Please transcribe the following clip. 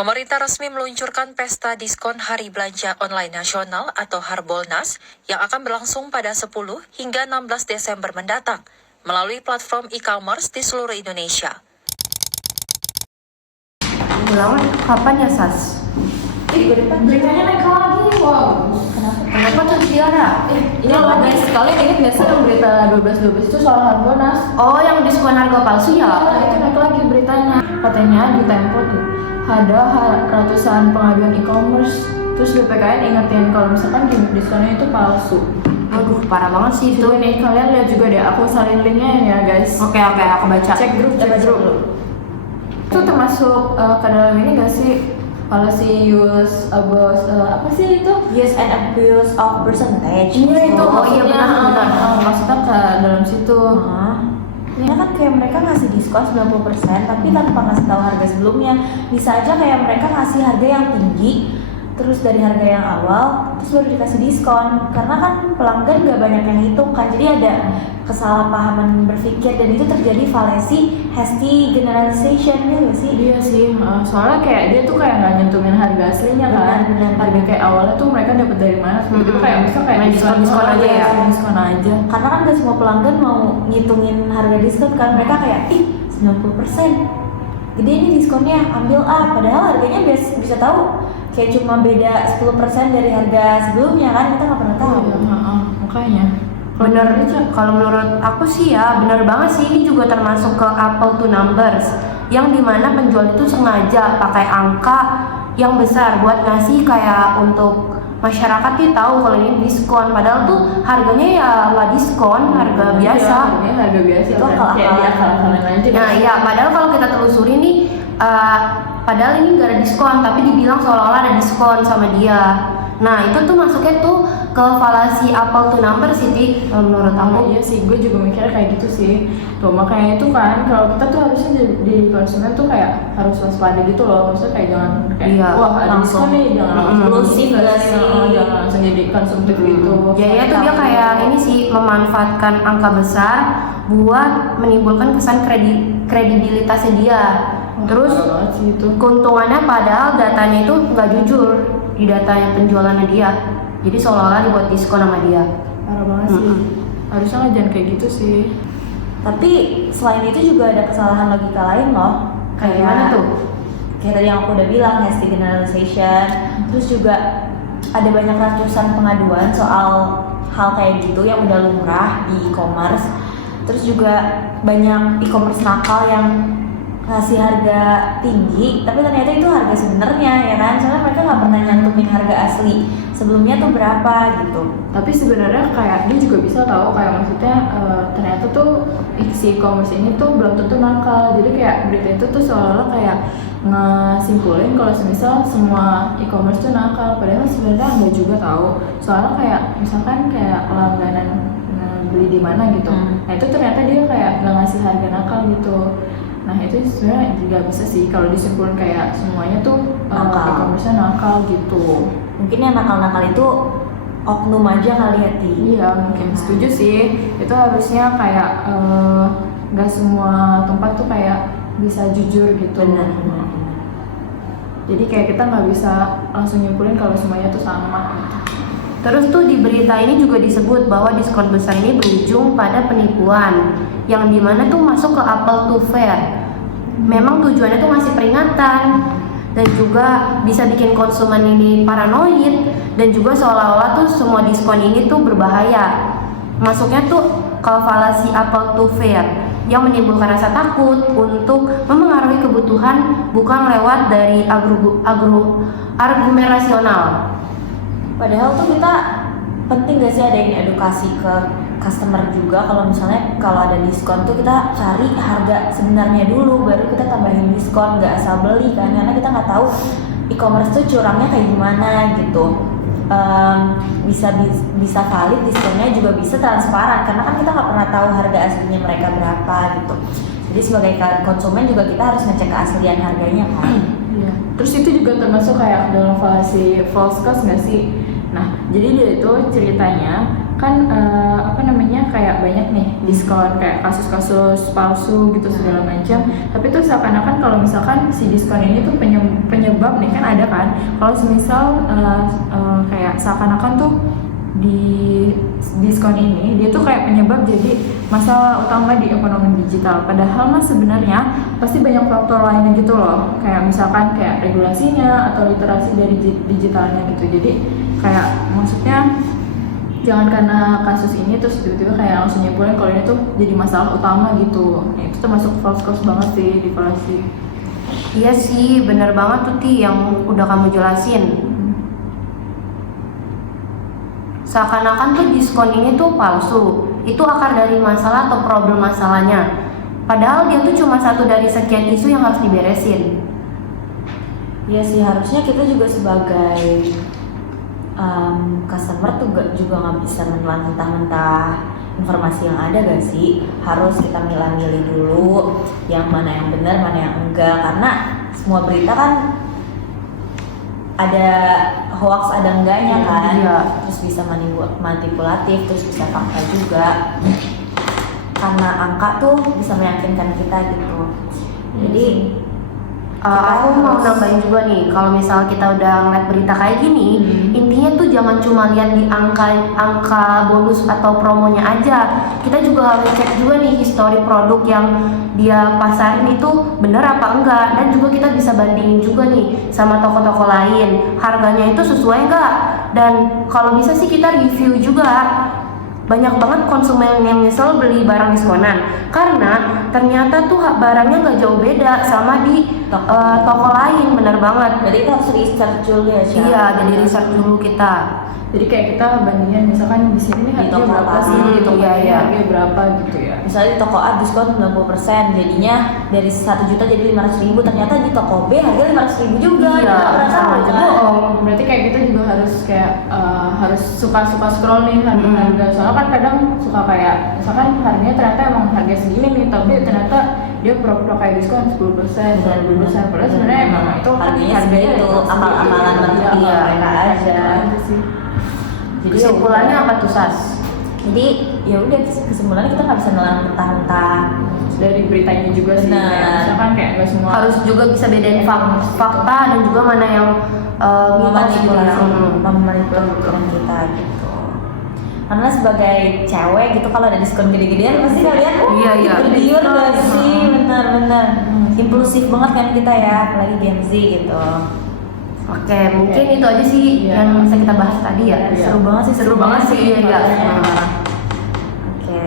Pemerintah resmi meluncurkan Pesta Diskon Hari Belanja Online Nasional atau Harbolnas yang akan berlangsung pada 10 hingga 16 Desember mendatang melalui platform e-commerce di seluruh Indonesia. Ulangan kapan ya, Sas? Beritanya naik lagi, wow. Kenapa tuh Tiara? Ini loh guys, kalian ingat gak sih yang berita 12.12 itu soal Harbolnas? Oh, yang diskon harga palsu ya? Nah, itu naik lagi beritanya. Katanya di Tempo tuh ada ratusan pengaduan e-commerce. Terus BPKN ingetin kalau misalkan diskonnya itu palsu. Aduh, parah banget sih itu. Coba nih, kalian lihat juga deh, aku salin linknya ya guys. Oke, aku baca. Cek grup. Itu termasuk ke dalam ini gak sih? Policy use abuse apa sih itu? Use and abuse of percentage. Iya itu Oh, iya, maksudnya. benar. Maksudnya ke dalam situ. Ya kan kayak mereka ngasih diskon 90% tapi tanpa ngasih tahu harga sebelumnya. Bisa aja kayak mereka ngasih harga yang tinggi terus dari harga yang awal terus baru dikasih diskon, karena kan pelanggan gak banyak yang hitung kan, jadi ada kesalahpahaman berpikir dan itu terjadi fallacy hasty generalization ya gak sih? Iya sih, soalnya kayak dia tuh kayak nggak nyentuhin harga aslinya kan. Benar. Harga kayak awalnya tuh mereka dapat dari mana? Seperti itu kayak misal kayak Main diskon aja ya? Diskon aja. Karena kan gak semua pelanggan mau ngitungin harga diskon kan, mereka kayak 90%. Jadi ini diskonnya ambil padahal harganya bisa tahu kayak cuma beda 10% dari harga sebelumnya kan, kita nggak pernah tahu. Iya, makanya. Bener, kalau menurut aku sih ya bener banget sih, ini juga termasuk ke apple to numbers, yang dimana penjual itu sengaja pakai angka yang besar buat ngasih kayak untuk masyarakat tuh tahu kalau ini diskon, padahal tuh harganya ya nggak diskon, harga biasa. Iya, harga biasa. Itu kan. akal-akalan. Kayak diakal-akalan aja. Nah iya, padahal kalau kita telusuri nih, padahal ini nggak ada diskon, tapi dibilang seolah-olah ada diskon sama dia. Nah itu tuh masuknya tuh ke fallacy apple to number sih, menurut aku. Iya sih, gue juga mikirnya kayak gitu sih. Tuh makanya itu kan, kalau kita tuh harusnya di konsumen tuh kayak harus waspada gitu loh. Maksudnya kayak jangan kayak Iya, wah ada diskon nih, jangan langsung Impulsif gak sih? jangan langsung jadi konsumtif gitu. Jadinya tuh dia kayak ini sih, memanfaatkan angka besar buat menimbulkan kesan kredibilitasnya dia. Terus Parah banget sih itu. keuntungannya padahal datanya itu nggak jujur di datanya penjualannya dia. Jadi seolah-olah dibuat diskon sama dia. Parah banget sih. Harusnya nggak jangan kayak gitu sih. Tapi selain itu juga ada kesalahan logika lain loh. Kayak gimana tuh? Kayak tadi yang aku udah bilang, hasty generalization. Terus juga ada banyak ratusan pengaduan soal hal kayak gitu yang udah lumrah di e-commerce. Terus juga banyak e-commerce nakal yang ngasih harga tinggi, tapi ternyata itu harga sebenarnya ya kan, soalnya mereka nggak pernah nyantumin harga asli sebelumnya tuh berapa gitu. Tapi sebenarnya kayak dia juga bisa tahu kayak maksudnya ternyata tuh si e-commerce ini tuh belum tentu nakal. Jadi kayak berita itu tuh seolah-olah kayak ngesimpulin kalau semisal semua e-commerce tuh nakal, padahal sebenarnya nggak juga tahu. Soalnya kayak misalkan kayak langganan beli di mana gitu. Nah itu ternyata dia kayak nggak ngasih harga nakal gitu. Nah itu sebenarnya juga bisa sih kalau disimpulin kayak semuanya tuh e-commerce-nya nakal gitu. Mungkin yang nakal-nakal itu oknum aja kali ya, Ti. Iya mungkin, setuju sih. Itu harusnya kayak nggak semua tempat tuh kayak bisa jujur gitu. Benar. Jadi kayak kita nggak bisa langsung nyimpulin kalau semuanya tuh sama gitu. Terus tuh di berita ini juga disebut bahwa diskon besar ini berujung pada penipuan, yang dimana tuh masuk ke apple to fair. Memang tujuannya tuh ngasih peringatan dan juga bisa bikin konsumen ini paranoid, dan juga seolah-olah tuh semua diskon ini tuh berbahaya. Masuknya tuh ke fallacy apple to fair yang menimbulkan rasa takut untuk memengaruhi kebutuhan bukan lewat dari argumen rasional. Padahal tuh kita penting gak sih adain edukasi ke customer juga, kalau misalnya kalau ada diskon tuh kita cari harga sebenarnya dulu baru kita tambahin diskon, nggak asal beli kan, karena kita nggak tahu e-commerce tuh curangnya kayak gimana gitu. Bisa valid diskonnya, juga bisa transparan karena kan kita nggak pernah tahu harga aslinya mereka berapa gitu. Jadi sebagai konsumen juga kita harus ngecek keaslian harganya kan. Iya. Terus itu juga termasuk kayak dalam fallacy false cost nggak sih? Nah, jadi dia itu ceritanya kan apa namanya kayak banyak nih diskon kayak kasus-kasus palsu gitu segala macam. Tapi tuh seakan-akan kalau misalkan si diskon ini tuh penyebab nih kan ada kan. Kalau semisal kayak seakan-akan tuh di diskon ini dia tuh kayak penyebab jadi masalah utama di ekonomi digital. Padahal mas sebenarnya pasti banyak faktor lainnya gitu loh. Kayak misalkan kayak regulasinya atau literasi dari digitalnya gitu. Jadi kayak maksudnya jangan karena kasus ini terus tiba-tiba kayak langsung nyimpulin kalau ini tuh jadi masalah utama gitu. Nah, itu termasuk false cost banget sih deflasi. Iya sih, bener banget tuh Ti yang udah kamu jelasin. Seakan-akan tuh diskon ini tuh palsu. Itu akar dari masalah atau problem masalahnya. Padahal dia tuh cuma satu dari sekian isu yang harus diberesin. Iya sih, harusnya kita juga sebagai customer tuh juga nggak bisa menelan mentah-mentah informasi yang ada gak sih. Harus kita milah-milih dulu yang mana yang benar, mana yang enggak. Karena semua berita kan ada hoax, ada enggaknya kan. Iya. Terus bisa manipulatif, terus bisa fakta juga. Karena angka tuh bisa meyakinkan kita gitu. Jadi aku mau nambahin juga nih, kalau misal kita udah ngeliat berita kayak gini, intinya tuh jangan cuma lihat di angka bonus atau promonya aja. Kita juga harus cek juga nih histori produk yang dia pasarin itu bener apa enggak, dan juga kita bisa bandingin juga nih sama toko-toko lain, harganya itu sesuai enggak. Dan kalau bisa sih kita review juga. Banyak banget konsumen yang nyesel beli barang diskonan karena ternyata tuh barangnya nggak jauh beda sama di toko lain, bener banget. Jadi itu harus research dulu ya, Syah. Iya, jadi research dulu kita. Jadi kayak kita bandingin misalkan di sini Di harganya toko berapa A, sih, di toko iya, B iya. harganya berapa gitu ya. Misalnya di toko A diskon 90%, jadinya dari 1 juta jadi 500.000. Ternyata di toko B harga 500.000 juga. Iya, Nggak sama aja kan? bohong. Berarti kayak kita juga harus kayak harus suka scroll nih harga-harga. Soalnya kan kadang suka kayak misalkan harganya ternyata emang harga segini nih, tapi ternyata dia pura-pura kayak diskon 10%, 20%. Padahal sebenarnya emang itu kan Harganya harganya segitu, emang akal-akalan segitu. mereka Iya, mereka aja. sih. Jadi Kesimpulannya apa tuh Sas? Jadi ya udah, kesimpulannya kita nggak bisa nelan mentah-mentah. Dari berita ini juga sih, Benar. kayak misalkan kayak nggak semua Harus juga bisa bedain fakta dan juga mana yang mitos gitu. Memanipulasi kita gitu. Karena sebagai cewek gitu kalau ada diskon gede-gedean pasti kalian Iya. tergiur gak sih, benar-benar impulsif banget kan kita ya, apalagi Gen Z gitu. Oke, mungkin itu aja sih Iya. yang bisa kita bahas tadi ya. Iya. Seru banget sih, Seru banget sih, iya. Oke.